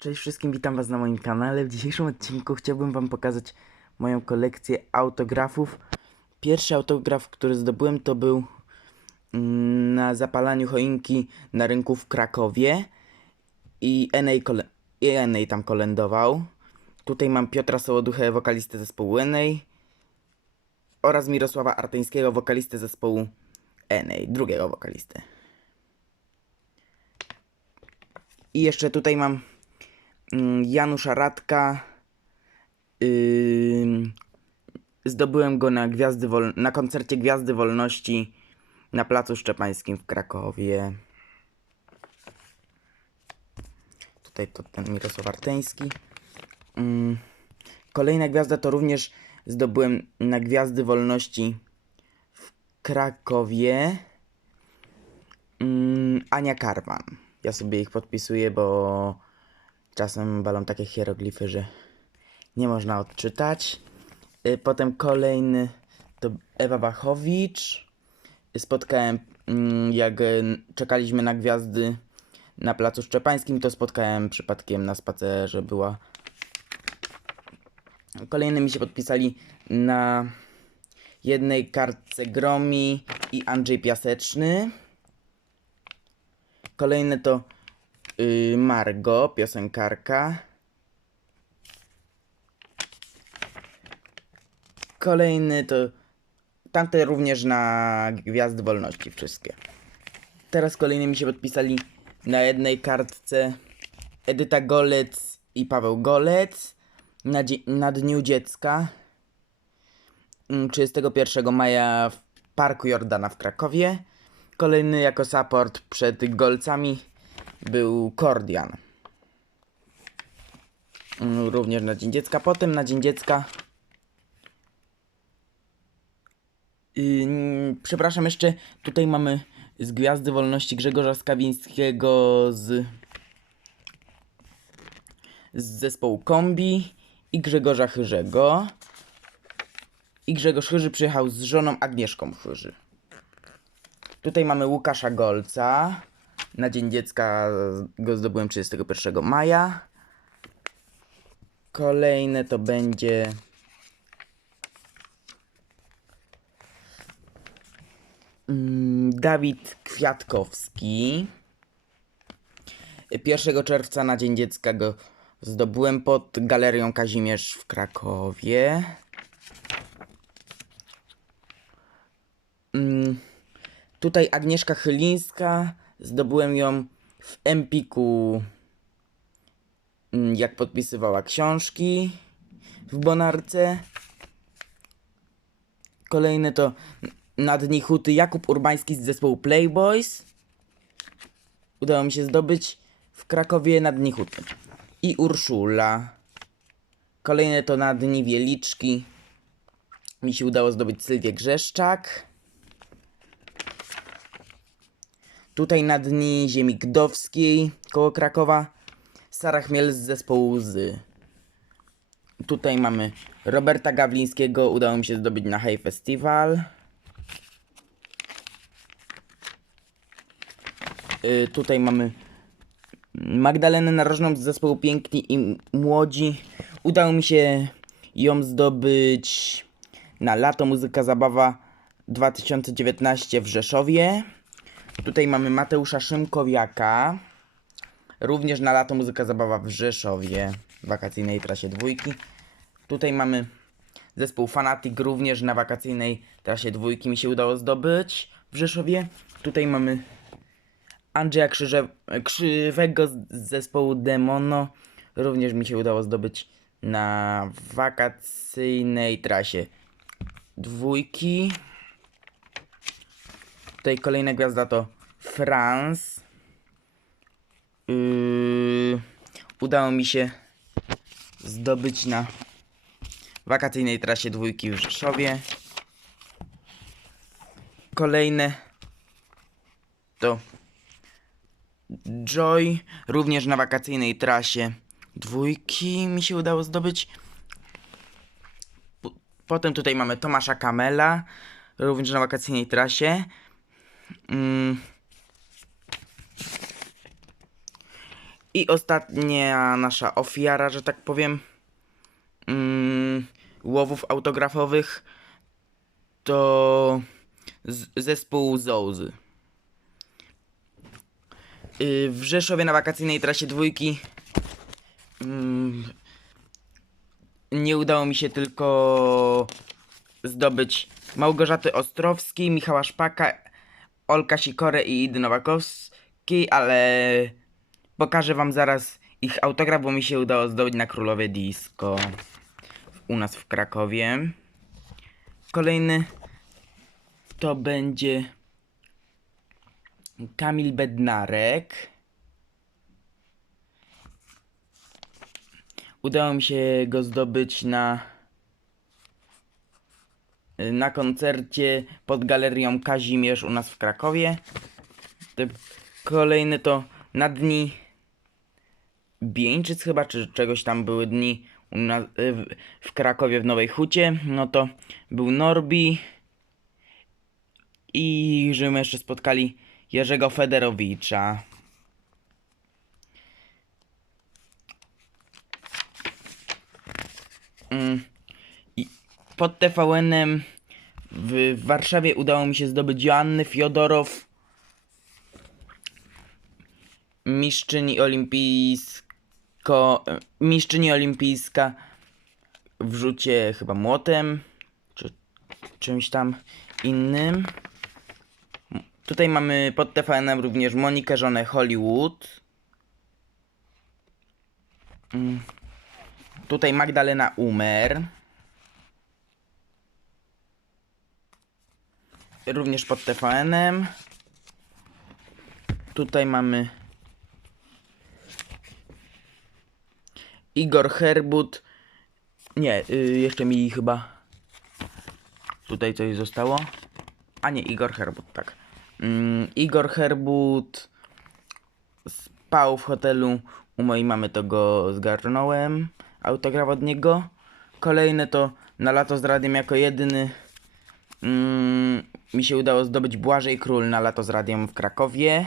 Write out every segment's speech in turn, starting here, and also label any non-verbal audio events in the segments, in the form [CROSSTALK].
Cześć wszystkim, witam was na moim kanale. W dzisiejszym odcinku chciałbym wam pokazać moją kolekcję autografów. Pierwszy autograf, który zdobyłem to był mm, na zapalaniu choinki na rynku w Krakowie i NA, kole- i tam kolędował. Tutaj mam Piotra Sołoduchę, wokalistę zespołu NA oraz Mirosława Arteńskiego, wokalistę zespołu NA, drugiego wokalistę. I jeszcze tutaj mam Janusza Radka. Ym, zdobyłem go na, Gwiazdy Wol- na koncercie Gwiazdy Wolności na Placu Szczepańskim w Krakowie. Tutaj to ten Mirosław Arteński. Ym, kolejna gwiazda to również zdobyłem na Gwiazdy Wolności w Krakowie. Ym, Ania Karwan. Ja sobie ich podpisuję, bo czasem balą takie hieroglify, że nie można odczytać. Y, Potem kolejny to Ewa Wachowicz. Spotkałem, mm, jak y, czekaliśmy na gwiazdy na Placu Szczepańskim, to spotkałem przypadkiem na spacerze. Była. Kolejnymi się podpisali na jednej kartce Gromi i Andrzej Piaseczny. Kolejne to Margo, piosenkarka. Kolejny to tamte również na Gwiazdy Wolności wszystkie. Teraz kolejnymi się podpisali na jednej kartce Edyta Golec i Paweł Golec na, na Dniu Dziecka mm, 31 maja w Parku Jordana w Krakowie. Kolejny jako support przed golcami był Kordian. Mm, Również na Dzień Dziecka. Potem na Dzień Dziecka. Yy, przepraszam, jeszcze tutaj mamy z Gwiazdy Wolności Grzegorza Skawińskiego z, z zespołu Kombi i Grzegorza Chyrzego. I Grzegorz Chyży przyjechał z żoną Agnieszką Chyży. Tutaj mamy Łukasza Golca. Na Dzień Dziecka go zdobyłem 31 maja. Kolejne to będzie. Mm, Dawid Kwiatkowski. 1 czerwca na Dzień Dziecka go zdobyłem pod Galerią Kazimierz w Krakowie. Mm, Tutaj Agnieszka Chylińska. Zdobyłem ją w Empiku, mm, jak podpisywała książki w Bonarce. Kolejny to na dni huty Jakub Urbański z zespołu Playboys. Udało mi się zdobyć w Krakowie na dni huty. I Urszula. Kolejne to na dni Wieliczki. Mi się udało zdobyć Sylwię Grzeszczak. Tutaj na dni ziemi gdowskiej koło Krakowa Sara Chmiel z zespołu Łzy. Tutaj mamy Roberta Gawlińskiego, udało mi się zdobyć na Hej Festival. Y, tutaj mamy Magdalenę Narożną z zespołu Piękni i Młodzi. Udało mi się ją zdobyć na lato Muzyka Zabawa 2019 w Rzeszowie. Tutaj mamy Mateusza Szymkowiaka. Również na lato muzyka zabawa w Rzeszowie. W wakacyjnej trasie dwójki. Tutaj mamy zespół Fanatic również na wakacyjnej trasie dwójki mi się udało zdobyć w Rzeszowie. Tutaj mamy Andrzeja Krzyże, Krzywego z zespołu Demono. Również mi się udało zdobyć na wakacyjnej trasie dwójki. Tutaj kolejna gwiazda to Franz. Yy, udało mi się zdobyć na wakacyjnej trasie dwójki w Rzeszowie. Kolejne to Joy, również na wakacyjnej trasie dwójki mi się udało zdobyć. Potem tutaj mamy Tomasza Kamela, również na wakacyjnej trasie. Mm. I ostatnia nasza ofiara, że tak powiem, mm, łowów autografowych to zespół Zołzy. Y, W Rzeszowie na wakacyjnej trasie dwójki mm, nie udało mi się tylko zdobyć Małgorzaty Ostrowskiej, Michała Szpaka, Olka Sikorę i Idy Nowakowskiej, ale pokażę wam zaraz ich autograf, bo mi się udało zdobyć na Królowie Disco u nas w Krakowie. Kolejny to będzie Kamil Bednarek. Udało mi się go zdobyć na na koncercie pod galerią Kazimierz u nas w Krakowie. Kolejny to na dni Bieńczyc chyba, czy czegoś tam były dni u nas, w, w Krakowie w Nowej Hucie. No to był Norbi i żeśmy jeszcze spotkali Jerzego Federowicza. Pod TVN-em w, Warszawie udało mi się zdobyć Joanny Fiodorow, mistrzyni olimpijsko, mistrzyni olimpijska w rzucie chyba młotem, czy czymś tam innym. Tutaj mamy pod TVN-em również Monikę, żonę Hollywood. Mm. Tutaj Magdalena Umer. Również pod TVN-em. Tutaj mamy Igor Herbut. Nie, y, jeszcze mi chyba tutaj coś zostało. A nie, Igor Herbut, tak. Mm, Igor Herbut spał w hotelu u mojej mamy, to go zgarnąłem. Autograf od niego. Kolejne to na lato z radiem jako jedyny mm, mi się udało zdobyć Błażej Król na lato z radiem w Krakowie.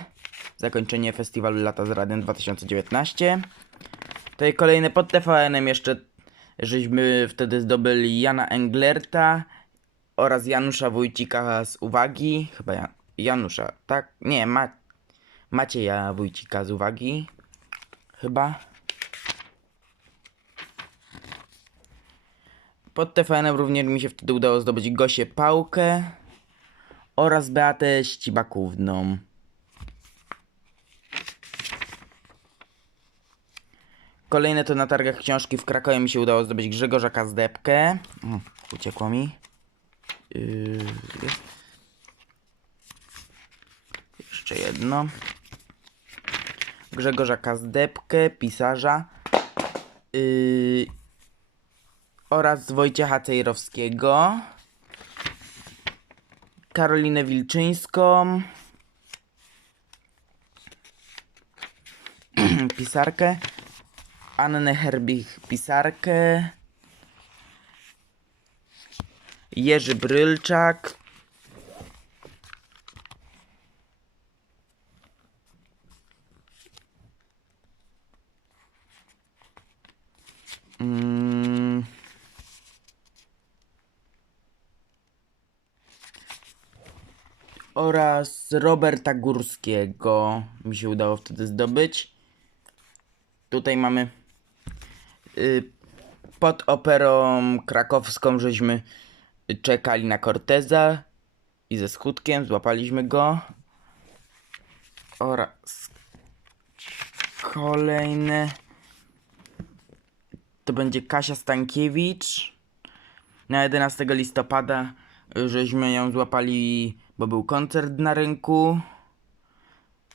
Zakończenie festiwalu Lata z Radiem 2019. Tutaj kolejne pod TVN-em jeszcze żeśmy wtedy zdobyli Jana Englerta oraz Janusza Wójcika z uwagi. Chyba ja, Janusza, tak? Nie, Ma, Macieja Wójcika z uwagi. Chyba. Pod TVN-em również mi się wtedy udało zdobyć Gosię Pałkę oraz Beatę Ścibakówną. Kolejne to na targach książki w Krakowie mi się udało zdobyć Grzegorza Kazdepkę. Uciekło mi. Yy. Jeszcze jedno. Grzegorza Kazdepkę, pisarza. Yy, oraz Wojciecha Cejrowskiego. Karolinę Wilczyńską. [CLEARS THROAT] pisarkę. Annę Herbich, pisarkę. Jerzy Brylczak. Mm. Oraz Roberta Górskiego mi się udało wtedy zdobyć. Tutaj mamy y, pod operą krakowską, żeśmy czekali na Corteza i ze skutkiem złapaliśmy go. Oraz kolejne to będzie Kasia Stankiewicz. Na 11 listopada żeśmy ją złapali, bo był koncert na rynku.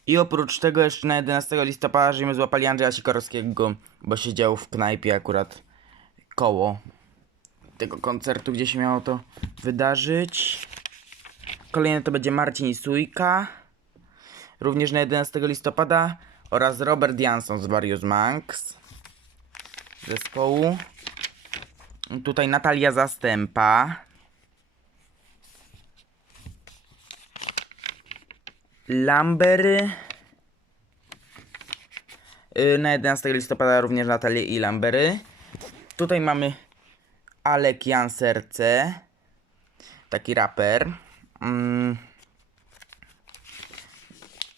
I oprócz tego jeszcze na 11 listopada żeśmy złapali Andrzeja Sikorowskiego, bo siedział w knajpie akurat koło tego koncertu, gdzie się miało to wydarzyć. Kolejny to będzie Marcin Sujka, również na 11 listopada oraz Robert Jansson z Various Manx zespołu. Tutaj Natalia Zastępa. Lambery. Na 11 listopada również Natalię i Lambery. Tutaj mamy Alek Jan Serce. Taki raper. Mm.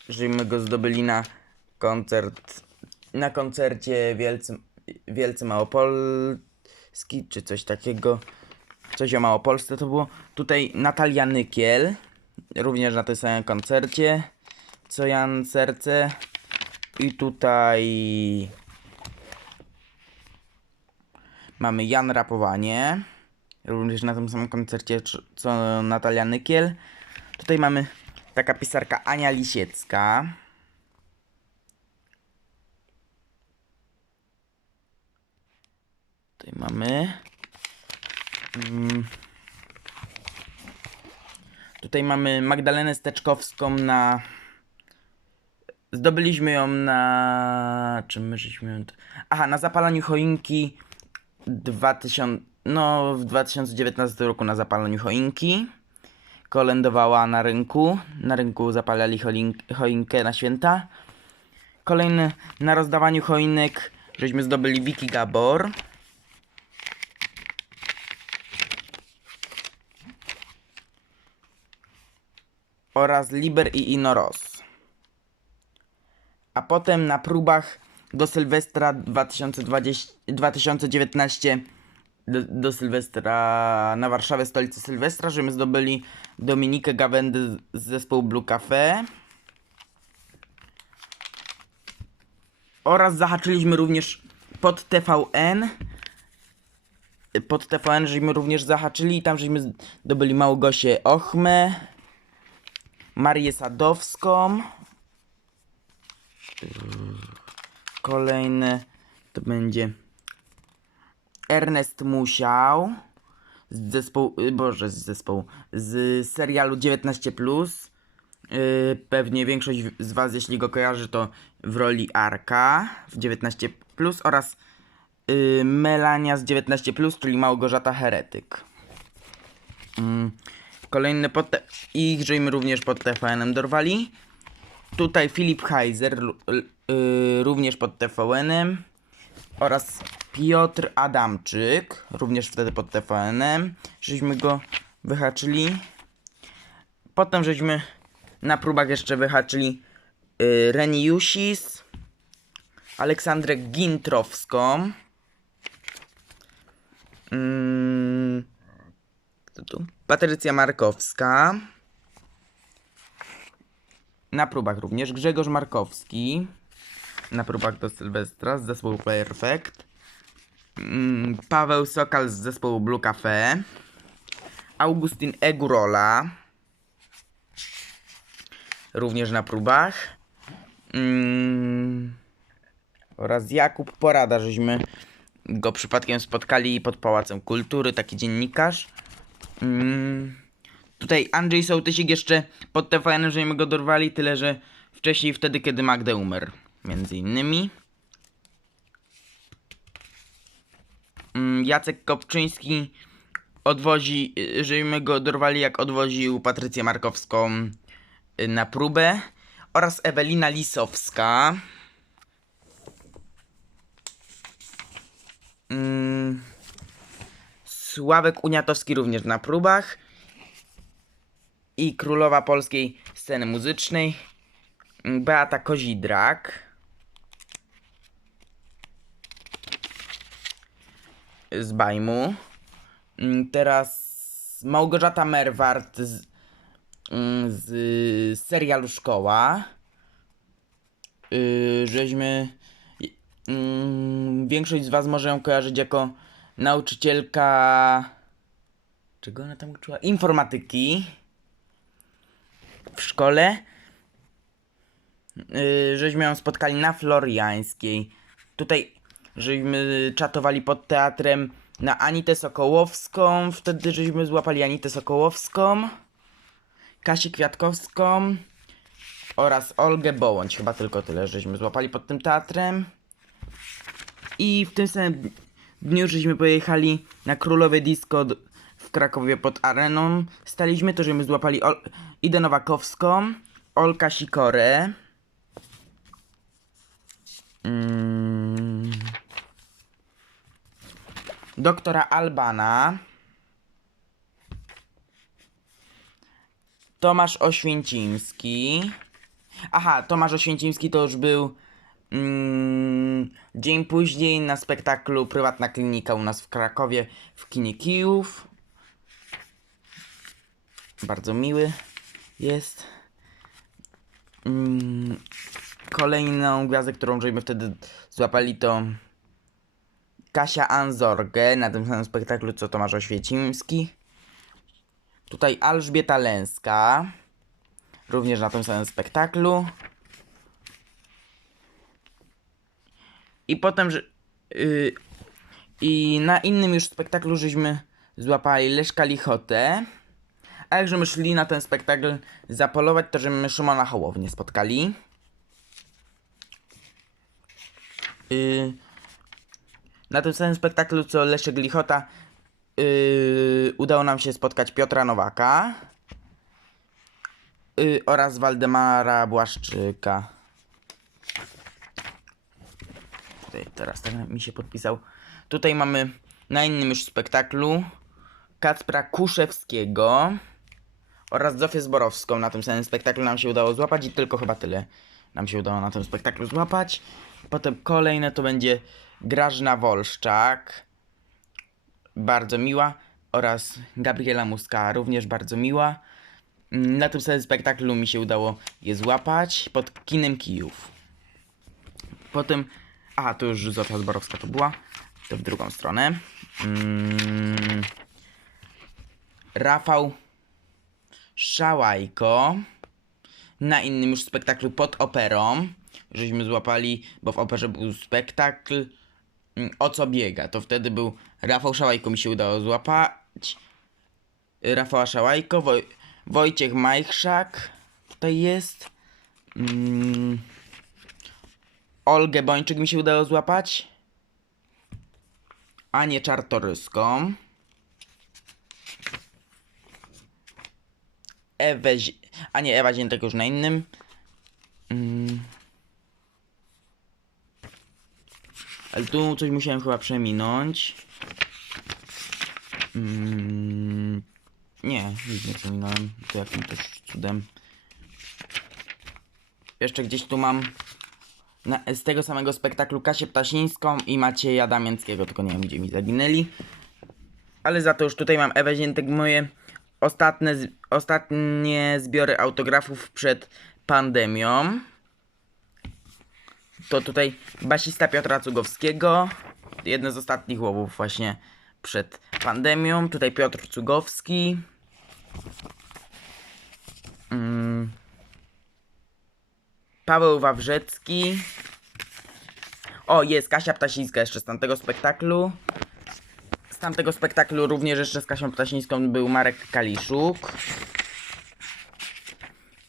Żeśmy go zdobyli na koncert. Na koncercie Wielcy, Wielcy Małopolski, czy coś takiego. Coś o Małopolsce to było. Tutaj Natalia Nykiel. Również na tym samym koncercie. Co Jan Serce. I tutaj mamy Jan Rapowanie. Również na tym samym koncercie co Natalia Nykiel. Tutaj mamy taka pisarka Ania Lisiecka. Tutaj mamy. Mm. Tutaj mamy Magdalenę Steczkowską na. Zdobyliśmy ją na. Czym my żeśmy ją. Aha, na zapalaniu choinki 2000. No, w 2019 roku na zapalaniu choinki. Kolędowała na rynku. Na rynku zapalali choinkę na święta. Kolejny na rozdawaniu choinek żeśmy zdobyli Wiki Gabor. Oraz Liber i Inoros. A potem na próbach do Sylwestra 2020, 2019 do, do Sylwestra na Warszawę, stolicy Sylwestra, że my zdobyli Dominikę Gawędę z- z zespołu Blue Cafe. Oraz zahaczyliśmy również pod TVN. Pod TVN żeśmy również zahaczyli i tam żeśmy zdobyli Małgosię Ochmę. Marię Sadowską. Kolejny to będzie Ernest Musiał z zespołu, y, boże z zespołu, z serialu 19+. Yy, pewnie większość z was, jeśli go kojarzy, to w roli Arka w 19+, oraz yy, Melania z 19+, czyli Małgorzata Heretyk. Mm. Kolejny pod te... ich żeśmy również pod TVN-em dorwali. Tutaj Filip Heiser lu- l- y, również pod TVN-em oraz Piotr Adamczyk również wtedy pod TVN-em. Żeśmy go wyhaczyli. Potem żeśmy na próbach jeszcze wyhaczyli y, Reni Jusis, Aleksandrę Gintrowską. Mm, kto tu? Patrycja Markowska. Na próbach również Grzegorz Markowski. Na próbach do Sylwestra z zespołu Perfect. Mm, Paweł Sokal z zespołu Blue Cafe. Augustin Egurola. Również na próbach. Mm, oraz Jakub Porada, żeśmy go przypadkiem spotkali pod Pałacem Kultury, taki dziennikarz. Mm, tutaj Andrzej Sołtysik jeszcze pod TVN, żeśmy go dorwali, tyle że wcześniej wtedy, kiedy Magdę umarł, między innymi. Mm, Jacek Kopczyński odwozi, y, żeśmy go dorwali jak odwoził Patrycję Markowską y, na próbę oraz Ewelina Lisowska. Sławek Uniatowski również na próbach. I królowa polskiej sceny muzycznej mm, Beata Kozidrak. Z Bajmu. Mm, Teraz Małgorzata Merwart z, mm, z serialu Szkoła. Yy, żeśmy. Mm, większość z Was może ją kojarzyć jako nauczycielka. Czego ona tam uczyła? Informatyki w szkole. Yy, żeśmy ją spotkali na Floriańskiej. Tutaj żeśmy czatowali pod teatrem na Anitę Sokołowską. Wtedy żeśmy złapali Anitę Sokołowską, Kasię Kwiatkowską oraz Olgę Bołądź. Chyba tylko tyle, żeśmy złapali pod tym teatrem. I w tym samym dniu żeśmy pojechali na Królowe Disco w Krakowie pod areną. Staliśmy to, żeśmy złapali Ol- Idę Nowakowską, Olka Sikorę. Mm, doktora Albana. Tomasz Oświęcimski. Aha, Tomasz Oświęcimski to już był mm, dzień później na spektaklu Prywatna Klinika u nas w Krakowie w kinie Kijów. Bardzo miły jest. Mm, kolejną gwiazdę, którą żeśmy wtedy złapali to Kasia Anzorge na tym samym spektaklu co Tomasz Oświęcimski. Tutaj Alżbieta Lęska, również na tym samym spektaklu. I potem, że, yy, i na innym już spektaklu żeśmy złapali Leszka Lichotę. A jak żeśmy szli na ten spektakl zapolować, to żeśmy Szymona Hołownię spotkali. Yy, na tym samym spektaklu co Leszek Lichota yy, udało nam się spotkać Piotra Nowaka yy, oraz Waldemara Błaszczyka. Tutaj teraz tak mi się podpisał. Tutaj mamy na innym już spektaklu Kacpra Kuszewskiego oraz Zofię Zborowską. Na tym samym spektaklu nam się udało złapać i tylko chyba tyle nam się udało na tym spektaklu złapać. Potem kolejne to będzie Grażna Wolszczak, bardzo miła, oraz Gabriela Muska, również bardzo miła. Na tym samym spektaklu mi się udało je złapać pod kinem Kijów. Potem, aha, to już Zofia Zborowska to była, to w drugą stronę. Mm, Rafał Szałajko. Na innym już spektaklu pod operą, żeśmy złapali, bo w operze był spektakl mm, o co biega, to wtedy był Rafał Szałajko mi się udało złapać, Rafała Szałajko, Woj, Wojciech Majchrzak, tutaj jest, mm, Olgę Bończyk mi się udało złapać, Anię Czartoryską, Ewę, a nie, Ewa Ziętek już na innym. Mm. Ale tu coś musiałem chyba przeminąć. Mm. Nie, nic nie przeminąłem. To jakim też cudem. Jeszcze gdzieś tu mam na, z tego samego spektaklu Kasię Ptasińską i Macieja Damięckiego, tylko nie wiem gdzie mi zaginęli. Ale za to już tutaj mam Ewę Ziętek, moje ostatnie, ostatnie zbiory autografów przed pandemią. To tutaj basista Piotra Cugowskiego. Jeden z ostatnich łowów właśnie przed pandemią. Tutaj Piotr Cugowski. Mm. Paweł Wawrzecki. O, jest Kasia Ptasińska jeszcze z tamtego spektaklu. Z tamtego spektaklu również jeszcze z Kasią Ptasińską był Marek Kaliszuk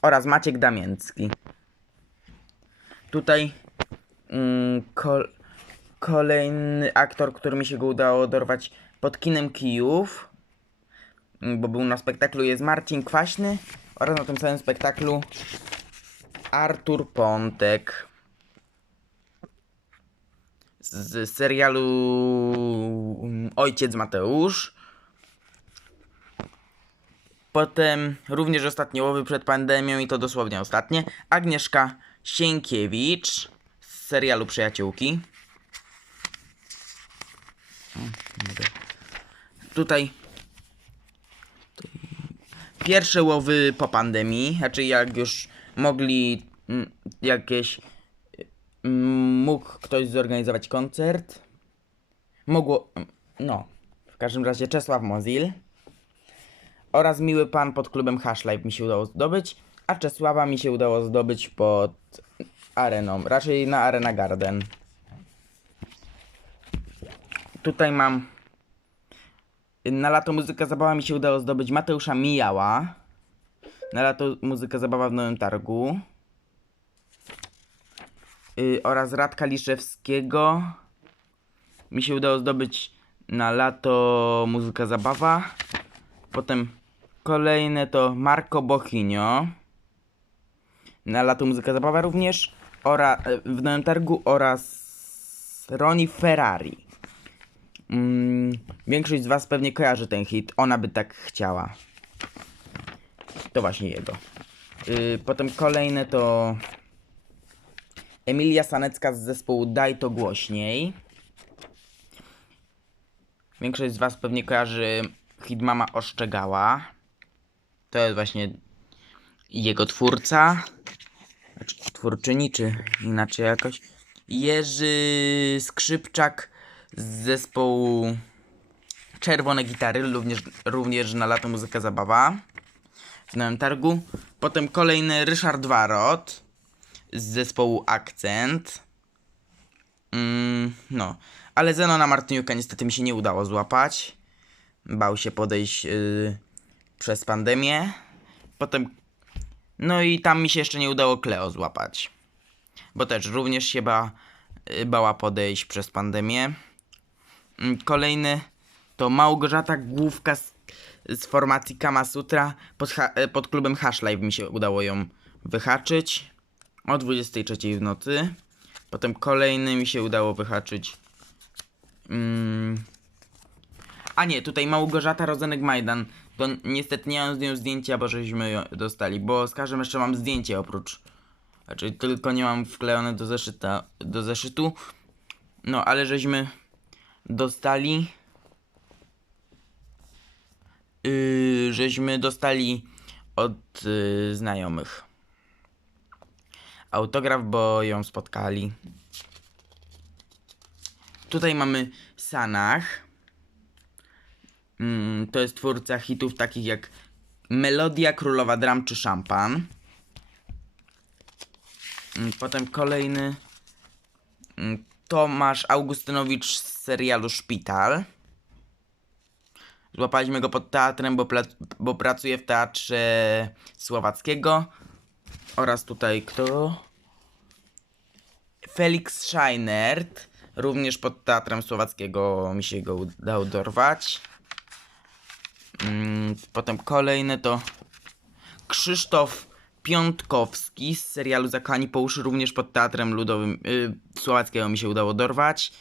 oraz Maciek Damięcki. Tutaj mm, kol, kolejny aktor, który mi się go udało dorwać pod kinem Kijów, mm, bo był na spektaklu jest Marcin Kwaśny oraz na tym samym spektaklu Artur Pontek z serialu mm, Ojciec Mateusz. Potem również ostatnie łowy przed pandemią i to dosłownie ostatnie. Agnieszka Sienkiewicz z serialu Przyjaciółki. Tutaj pierwsze łowy po pandemii, znaczy jak już mogli mm, jakieś mm, mógł ktoś zorganizować koncert. Mogło, no, w każdym razie Czesław Mozil oraz Miły Pan pod klubem Hashlife mi się udało zdobyć, a Czesława mi się udało zdobyć pod areną, raczej na Arena Garden. Tutaj mam na lato muzyka zabawa mi się udało zdobyć Mateusza Mijała. Na lato muzyka zabawa w Nowym Targu. Y, oraz Radka Liszewskiego. Mi się udało zdobyć na lato muzyka zabawa. Potem kolejne to Marco Bochinio. Na lato muzyka zabawa również. ora, w Nowym Targu oraz Roni Ferrari. Mm, większość z Was pewnie kojarzy ten hit. Ona by tak chciała. To właśnie jego. Y, potem kolejne to Emilia Sanecka z zespołu Daj to głośniej. Większość z Was pewnie kojarzy hit Mama Oszczegała. To jest właśnie jego twórca. Znaczy twórczyni, czy inaczej jakoś. Jerzy Skrzypczak z zespołu Czerwone Gitary, również, również na lato muzyka zabawa w Nowym Targu. Potem kolejny Ryszard Warot z zespołu Akcent. Mm, no, ale Zenona Martyniuka niestety mi się nie udało złapać. Bał się podejść yy, przez pandemię. Potem, no i tam mi się jeszcze nie udało Kleo złapać. Bo też również się ba, yy, bała podejść przez pandemię. Mm, Kolejny to Małgorzata Główka z, z formacji Kama Sutra. Pod, e, pod klubem Hash Live mi się udało ją wyhaczyć o 23 w nocy. Potem kolejny mi się udało wyhaczyć. Mm. A nie, tutaj Małgorzata Rozenek Majdan. To niestety nie mam z nią zdjęcia, bo żeśmy ją dostali. Bo z każdym jeszcze mam zdjęcie oprócz. Znaczy tylko nie mam wklejone do zeszyta, do zeszytu. No ale żeśmy dostali. Yy, żeśmy dostali od yy, znajomych autograf, bo ją spotkali. Tutaj mamy Sanach. Mm, to jest twórca hitów takich jak Melodia, Królowa Dram czy Szampan. Mm, Potem kolejny mm, Tomasz Augustynowicz z serialu Szpital. Złapaliśmy go pod teatrem, bo, bo pracuje w teatrze słowackiego. Oraz tutaj kto? Felix Scheinert. Również pod teatrem słowackiego mi się go udało dorwać. Mm, potem kolejny to Krzysztof Piątkowski z serialu Zakochani po uszy. Również pod teatrem ludowym y, słowackiego mi się udało dorwać.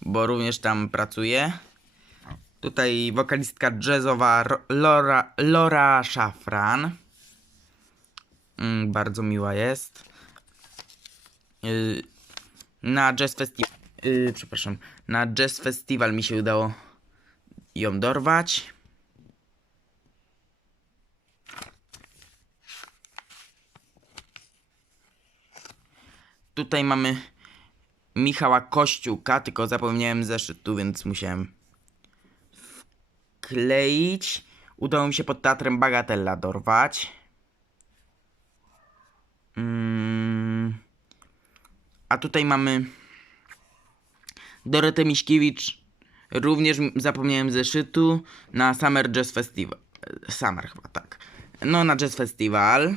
Bo również tam pracuje. Tutaj wokalistka jazzowa Lora, Lora Szafran. Mm, bardzo miła jest. Yy, na Jazz Festival. Yy, przepraszam. Na Jazz Festival mi się udało ją dorwać. Tutaj mamy Michała Kościółka, tylko zapomniałem zeszytu, więc musiałem wkleić. Udało mi się pod teatrem Bagatella dorwać. Mm. A tutaj mamy Dorotę Miśkiewicz. Również zapomniałem zeszytu na Summer Jazz Festival. Summer chyba, tak. No, na Jazz Festival.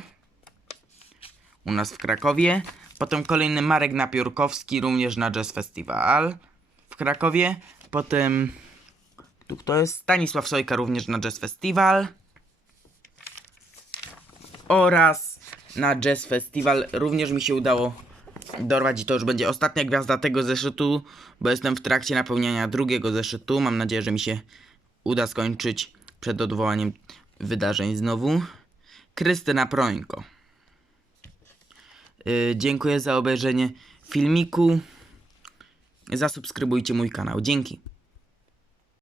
U nas w Krakowie. Potem kolejny Marek Napiórkowski, również na Jazz Festival w Krakowie. Potem tu kto jest? Stanisław Sojka, również na Jazz Festival oraz na Jazz Festival również mi się udało dorwać i to już będzie ostatnia gwiazda tego zeszytu, bo jestem w trakcie napełniania drugiego zeszytu. Mam nadzieję, że mi się uda skończyć przed odwołaniem wydarzeń znowu. Krystyna Prońko. Yy, dziękuję za obejrzenie filmiku. Zasubskrybujcie mój kanał. Dzięki.